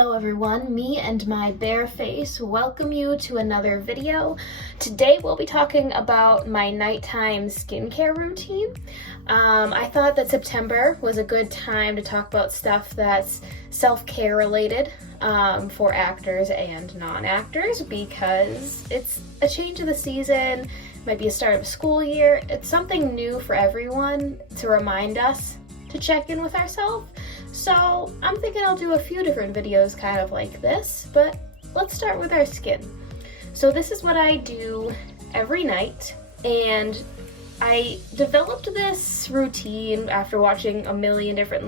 Hello everyone, me and my bare face welcome you to another video. Today we'll be talking about my nighttime skincare routine. I thought that September was a good time to talk about stuff that's self-care related for actors and non-actors because it's a change of the season, might be a start of a school year. It's something new for everyone to remind us to check in with ourselves. So I'm thinking I'll do a few different videos kind of like this, but let's start with our skin. So this is what I do every night, and I developed this routine after watching a million different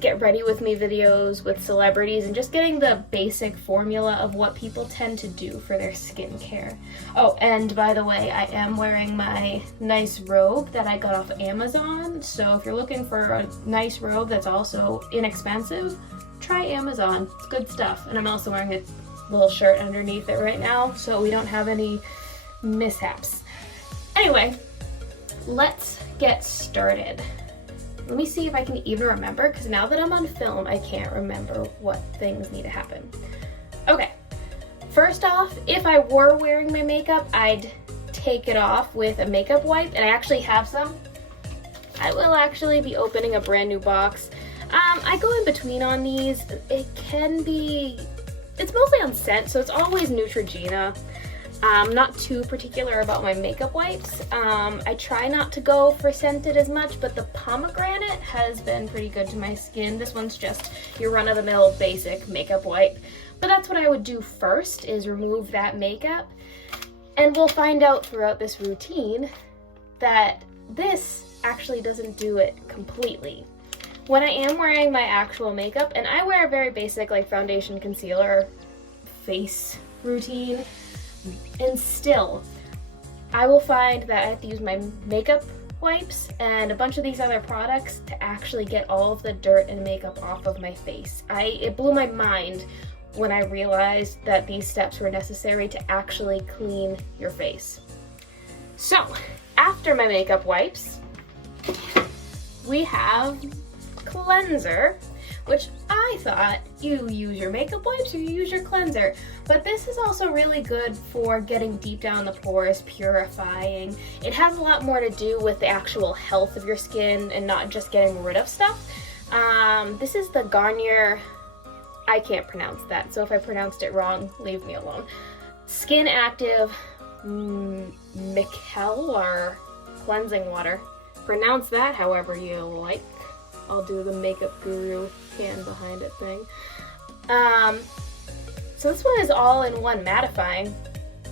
get ready with me videos with celebrities and just getting the basic formula of what people tend to do for their skincare. Oh, and by the way, I am wearing my nice robe that I got off Amazon. So if you're looking for a nice robe that's also inexpensive, try Amazon. It's good stuff. And I'm also wearing a little shirt underneath it right now so we don't have any mishaps. Anyway, let's get started. Let me see if I can even remember, because now that I'm on film, I can't remember what things need to happen. Okay, first off, if I were wearing my makeup, I'd take it off with a makeup wipe, and I actually have some. I will actually be opening a brand new box. I go in between on these. It's mostly on scent, so it's always Neutrogena. I'm not too particular about my makeup wipes. I try not to go for scented as much, but the pomegranate has been pretty good to my skin. This one's just your run-of-the-mill basic makeup wipe. But that's what I would do first, is remove that makeup. And we'll find out throughout this routine that this actually doesn't do it completely. When I am wearing my actual makeup, and I wear a very basic foundation, concealer, face routine, and still, I will find that I have to use my makeup wipes and a bunch of these other products to actually get all of the dirt and makeup off of my face. It blew my mind when I realized that these steps were necessary to actually clean your face. So, after my makeup wipes, we have cleanser, which I thought you use your makeup wipes or you use your cleanser. But this is also really good for getting deep down the pores, purifying. It has a lot more to do with the actual health of your skin and not just getting rid of stuff. This is the Garnier, I can't pronounce that, so if I pronounced it wrong, leave me alone. SkinActive Micellar cleansing water. Pronounce that however you like. I'll do the makeup guru hand behind it thing. So this one is all-in-one mattifying.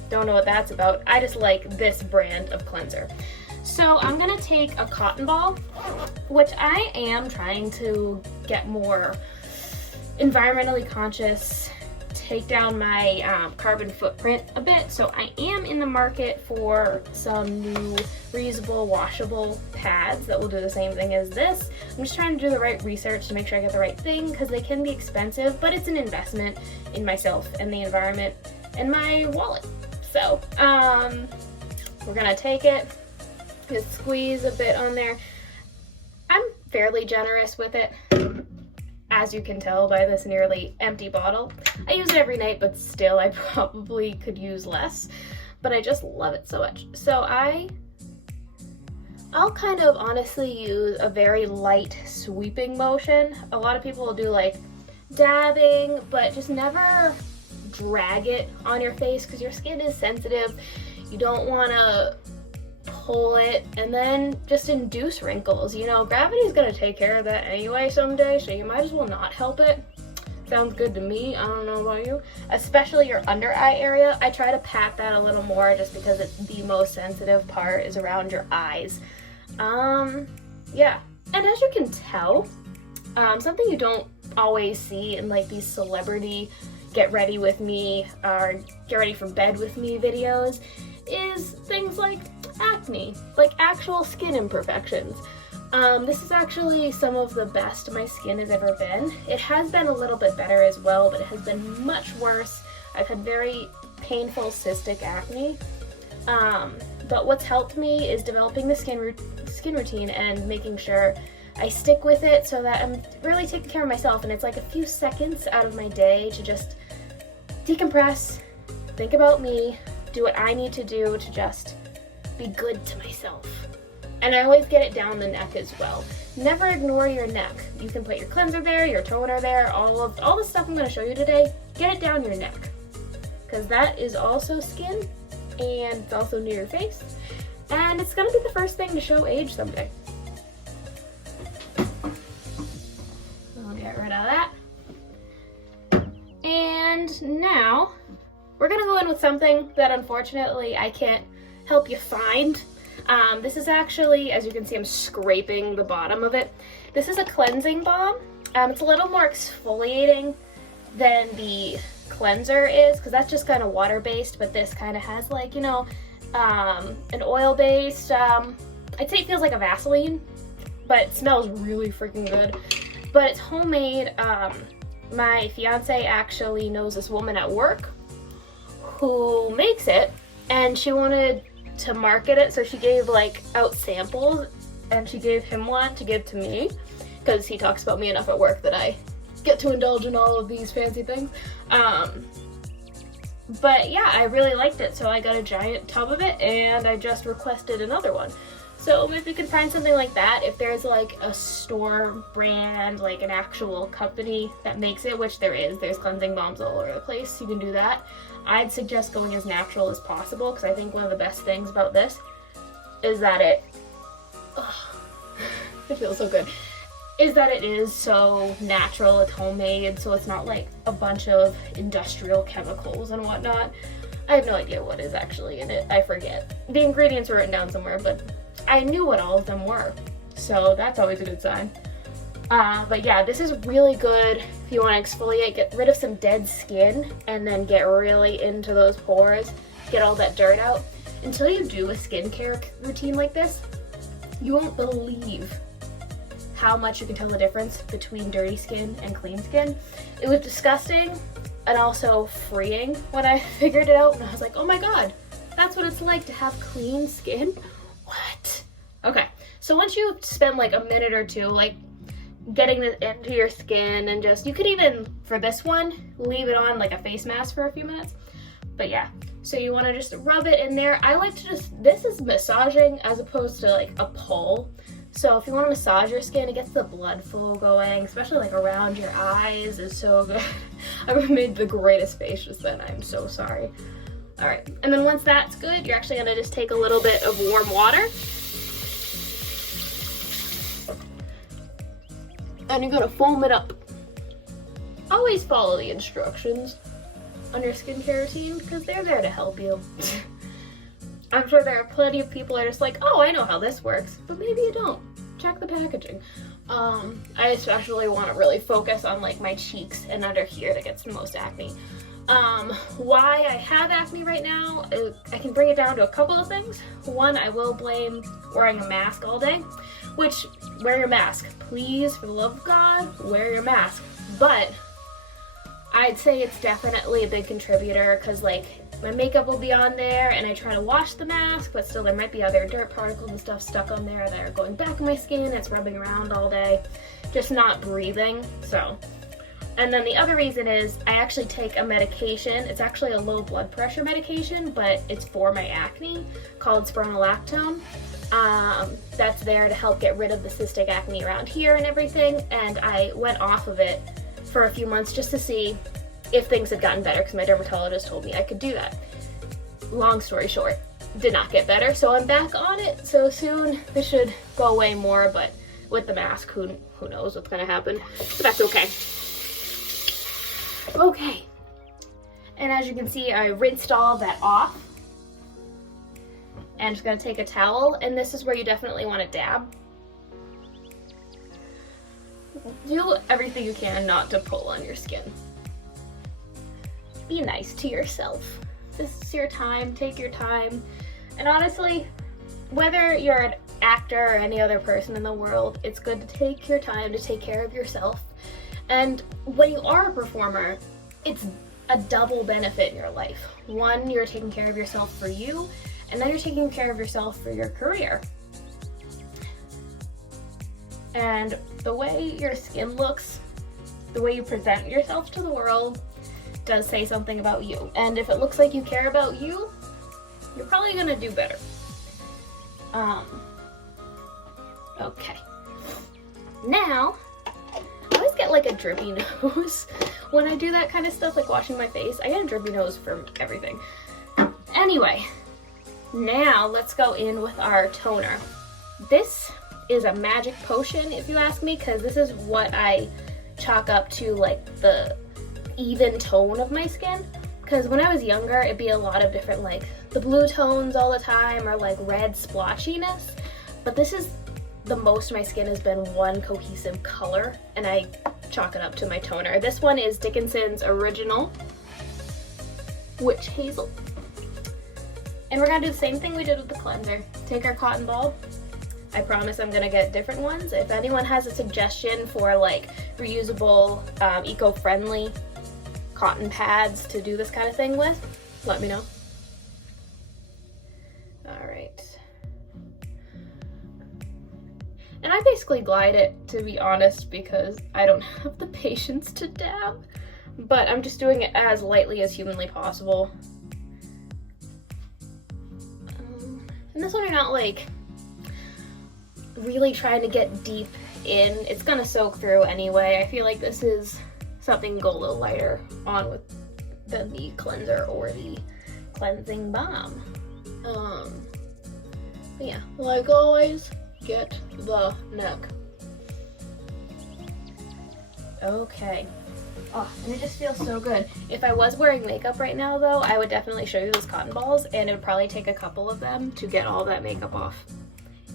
Don't know what that's about. I just like this brand of cleanser. So I'm gonna take a cotton ball, which I am trying to get more environmentally conscious, take down my carbon footprint a bit. So I am in the market for some new reusable, washable pads that will do the same thing as this. I'm just trying to do the right research to make sure I get the right thing, because they can be expensive, but it's an investment in myself and the environment and my wallet. So we're gonna take it, just squeeze a bit on there. I'm fairly generous with it, as you can tell by this nearly empty bottle. I use it every night, but still I probably could use less, but I just love it so much. So I'll kind of honestly use a very light sweeping motion. A lot of people will do dabbing, but just never drag it on your face because your skin is sensitive. You don't want to pull it and then just induce wrinkles. You know, gravity's gonna take care of that anyway someday, so you might as well not help it. Sounds good to me. I don't know about you. Especially your under eye area. I try to pat that a little more just because it's the most sensitive part is around your eyes. Yeah. And as you can tell, something you don't always see in these celebrity get ready with me or get ready for bed with me videos is things like acne, actual skin imperfections. This is actually some of the best my skin has ever been. It has been a little bit better as well, but it has been much worse. I've had very painful cystic acne. But what's helped me is developing the skin routine and making sure I stick with it so that I'm really taking care of myself, and it's like a few seconds out of my day to just decompress, think about me, do what I need to do to just be good to myself. And I always get it down the neck as well. Never ignore your neck. You can put your cleanser there, your toner there, all the stuff I'm going to show you today. Get it down your neck, because that is also skin, and it's also near your face, and it's going to be the first thing to show age someday. I'll get rid of that. And now we're going to go in with something that unfortunately I can't help you find. This is actually, as you can see, I'm scraping the bottom of it. This is a cleansing balm. It's a little more exfoliating than the cleanser is, because that's just kind of water-based, but this kind of has, like, you know, an oil-based, I'd say it feels like a Vaseline, but it smells really freaking good. But it's homemade. My fiance actually knows this woman at work who makes it, and she wanted to market it, so she gave like out samples, and she gave him one to give to me, because he talks about me enough at work that I get to indulge in all of these fancy things. But yeah, I really liked it, so I got a giant tub of it, and I just requested another one. So if you can find something like that, if there's like a store brand, like an actual company that makes it, which there's cleansing balms all over the place, you can do that. I'd suggest going as natural as possible, because I think one of the best things about this is that it feels so good, is that it is so natural, it's homemade, so it's not like a bunch of industrial chemicals and whatnot. I have no idea what is actually in it, I forget. The ingredients were written down somewhere, but I knew what all of them were, so that's always a good sign. But yeah, this is really good if you want to exfoliate, get rid of some dead skin, and then get really into those pores, get all that dirt out. Until you do a skincare routine like this, you won't believe how much you can tell the difference between dirty skin and clean skin. It was disgusting and also freeing when I figured it out, and I was like, oh my god, that's what it's like to have clean skin? What? Okay, so once you spend like a minute or two, like, getting this into your skin, and just, you could even, for this one, leave it on like a face mask for a few minutes. But yeah, so you want to just rub it in there. I like to just, this is massaging as opposed to like a pull. So if you want to massage your skin, it gets the blood flow going, especially like around your eyes, is so good. I made the greatest face just then, I'm so sorry. All right, and then once that's good, you're actually gonna just take a little bit of warm water, and you're gonna foam it up. Always follow the instructions on your skincare routine, because they're there to help you. I'm sure there are plenty of people that are just like, oh, I know how this works, but maybe you don't. Check the packaging. I especially want to really focus on like my cheeks and under here that gets the most acne. Why I have acne right now, I can bring it down to a couple of things. One, I will blame wearing a mask all day, which, wear your mask. Please, for the love of God, wear your mask. But I'd say it's definitely a big contributor, because like my makeup will be on there and I try to wash the mask, but still there might be other dirt particles and stuff stuck on there that are going back in my skin. It's rubbing around all day, just not breathing. So, and then the other reason is I actually take a medication. It's actually a low blood pressure medication, but it's for my acne, called spironolactone. That's there to help get rid of the cystic acne around here and everything, and I went off of it for a few months just to see if things had gotten better, because my dermatologist told me I could do that. Long story short, did not get better, so I'm back on it. So soon this should go away more, but with the mask, who knows what's gonna happen. So that's okay. Okay, and as you can see, I rinsed all of that off. And I'm just gonna take a towel, and this is where you definitely want to dab. Do everything you can not to pull on your skin. Be nice to yourself. This is your time, take your time. And honestly, whether you're an actor or any other person in the world, it's good to take your time to take care of yourself. And when you are a performer, it's a double benefit in your life. One, you're taking care of yourself for you, and then you're taking care of yourself for your career. And the way your skin looks, the way you present yourself to the world does say something about you. And if it looks like you care about you, you're probably gonna do better. Okay. Now, I always get like a drippy nose when I do that kind of stuff, like washing my face. I get a drippy nose from everything. Anyway, now let's go in with our toner. This is a magic potion, if you ask me, because this is what I chalk up to like the even tone of my skin. Because when I was younger, it'd be a lot of different like the blue tones all the time, or like red splotchiness. But this is the most my skin has been one cohesive color, and I chalk it up to my toner. This one is Dickinson's Original Witch Hazel. And we're gonna do the same thing we did with the cleanser. Take our cotton ball. I promise I'm gonna get different ones. If anyone has a suggestion for like reusable, eco-friendly cotton pads to do this kind of thing with, let me know. All right. And I basically glide it, to be honest, because I don't have the patience to dab. But I'm just doing it as lightly as humanly possible. And this one, you're not like really trying to get deep in. It's gonna soak through anyway. I feel like this is something go a little lighter on with than the cleanser or the cleansing balm. But yeah, like always, get the neck. Okay. Oh, and it just feels so good. If I was wearing makeup right now though, I would definitely show you those cotton balls, and it would probably take a couple of them to get all that makeup off.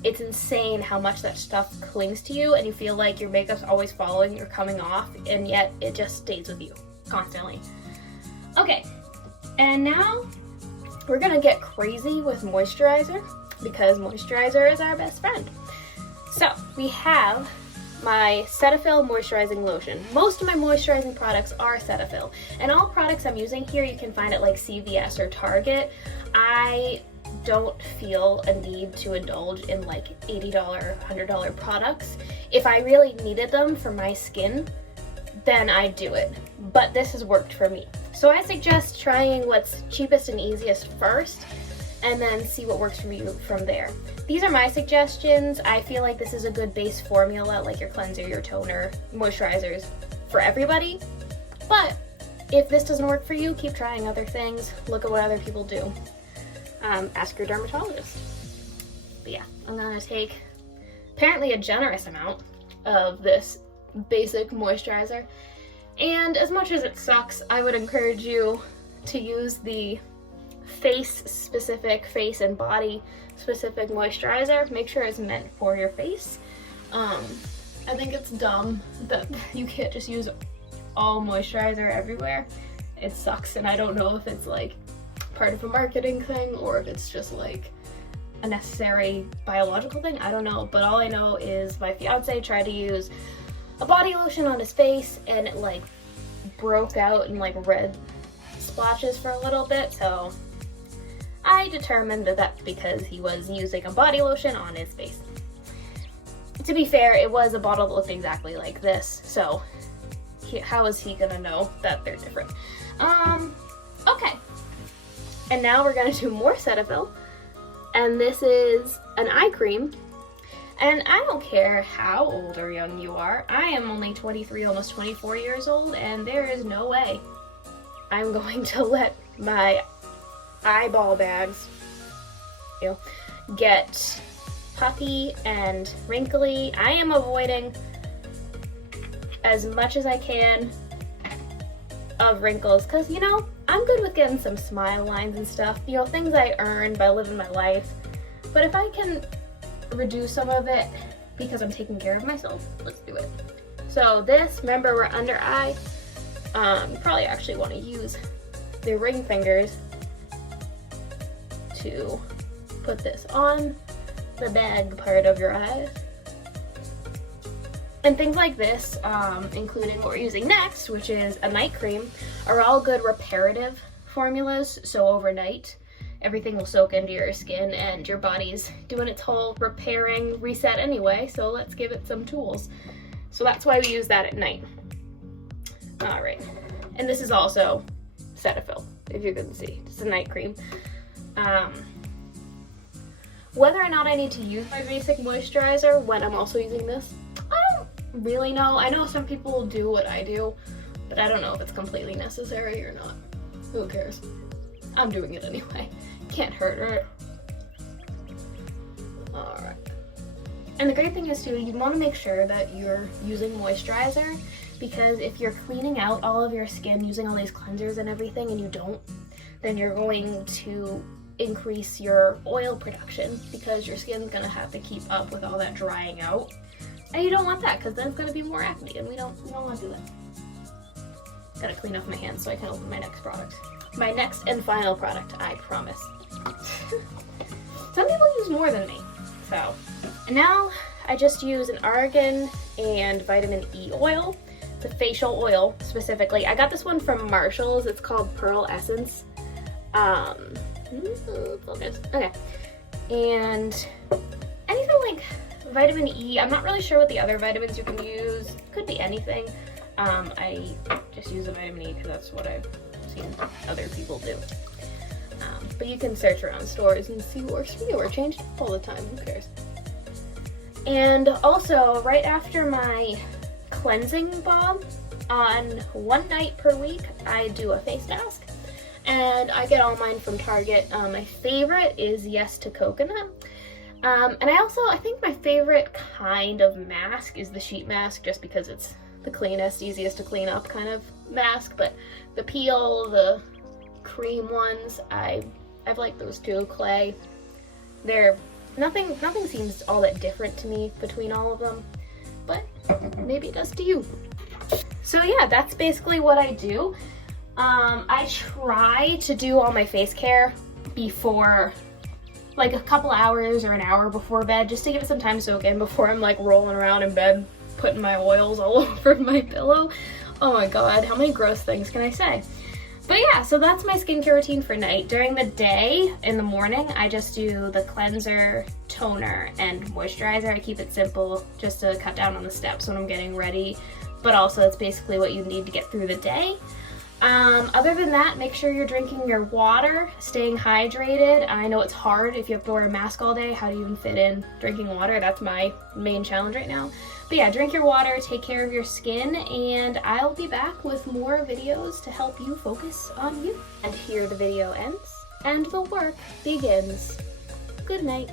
It's insane how much that stuff clings to you, and you feel like your makeup's always following or coming off, and yet it just stays with you constantly. Okay, and now we're gonna get crazy with moisturizer, because moisturizer is our best friend. So we have my Cetaphil Moisturizing Lotion. Most of my moisturizing products are Cetaphil, and all products I'm using here you can find at like CVS or Target. I don't feel a need to indulge in like $80, $100 products. If I really needed them for my skin, then I'd do it. But this has worked for me. So I suggest trying what's cheapest and easiest first, and then see what works for you from there. These are my suggestions. I feel like this is a good base formula, like your cleanser, your toner, moisturizers, for everybody. But if this doesn't work for you, keep trying other things. Look at what other people do. Ask your dermatologist. But yeah, I'm gonna take apparently a generous amount of this basic moisturizer. And as much as it sucks, I would encourage you to use the face-specific, face and body-specific moisturizer. Make sure it's meant for your face. I think it's dumb that you can't just use all moisturizer everywhere. It sucks, and I don't know if it's like part of a marketing thing or if it's just like a necessary biological thing. I don't know, but all I know is my fiance tried to use a body lotion on his face, and it like broke out in like red splotches for a little bit, so I determined that that's because he was using a body lotion on his face. To be fair, it was a bottle that looked exactly like this, so how is he gonna know that they're different? Okay. And now we're gonna do more Cetaphil, and this is an eye cream. And I don't care how old or young you are. I am only 23, almost 24 years old, and there is no way I'm going to let my eyeball bags, get puffy and wrinkly. I am avoiding as much as I can of wrinkles, because I'm good with getting some smile lines and stuff, things I earned by living my life. But if I can reduce some of it because I'm taking care of myself, let's do it. So this, remember, we're under eye. You probably actually want to use the ring fingers to put this on the bag part of your eyes. And things like this, including what we're using next, which is a night cream, are all good reparative formulas. So overnight, everything will soak into your skin, and your body's doing its whole repairing reset anyway, so let's give it some tools. So that's why we use that at night. All right, and this is also Cetaphil, if you can see. It's a night cream. Whether or not I need to use my basic moisturizer when I'm also using this, I don't really know. I know some people do what I do, but I don't know if it's completely necessary or not. Who cares? I'm doing it anyway. Can't hurt, right? Alright. And the great thing is too, you want to make sure that you're using moisturizer, because if you're cleaning out all of your skin using all these cleansers and everything and you don't, then you're going to increase your oil production, because your skin's gonna have to keep up with all that drying out, and you don't want that, because then it's gonna be more acne, and we don't want to do that. Gotta clean off my hands so I can open my next product. My next and final product, I promise. Some people use more than me, so. And now I just use an Argan and vitamin E oil. It's a facial oil specifically. I got this one from Marshall's. It's called Pearlessence. Focus. Okay. And anything like vitamin E, I'm not really sure what the other vitamins you can use. Could be anything. I just use a vitamin E because that's what I've seen other people do. But you can search around stores and see what works for you, or change it all the time. Who cares? And also, right after my cleansing balm, on one night per week, I do a face mask. And I get all mine from Target. My favorite is Yes to Coconut. And I think my favorite kind of mask is the sheet mask, just because it's the cleanest, easiest to clean up kind of mask. But the peel, the cream ones, I've liked those too. Clay. Nothing seems all that different to me between all of them, but maybe it does to you. So yeah, that's basically what I do. I try to do all my face care before, like a couple hours or an hour before bed, just to give it some time to soak in before I'm like rolling around in bed, putting my oils all over my pillow. Oh my god, how many gross things can I say? But yeah, so that's my skincare routine for night. During the day, in the morning, I just do the cleanser, toner, and moisturizer. I keep it simple just to cut down on the steps when I'm getting ready, but also it's basically what you need to get through the day. Other than that, make sure you're drinking your water, staying hydrated. I know it's hard if you have to wear a mask all day. How do you even fit in drinking water? That's my main challenge right now. But yeah, drink your water, take care of your skin, and I'll be back with more videos to help you focus on you. And here the video ends, and the work begins. Good night.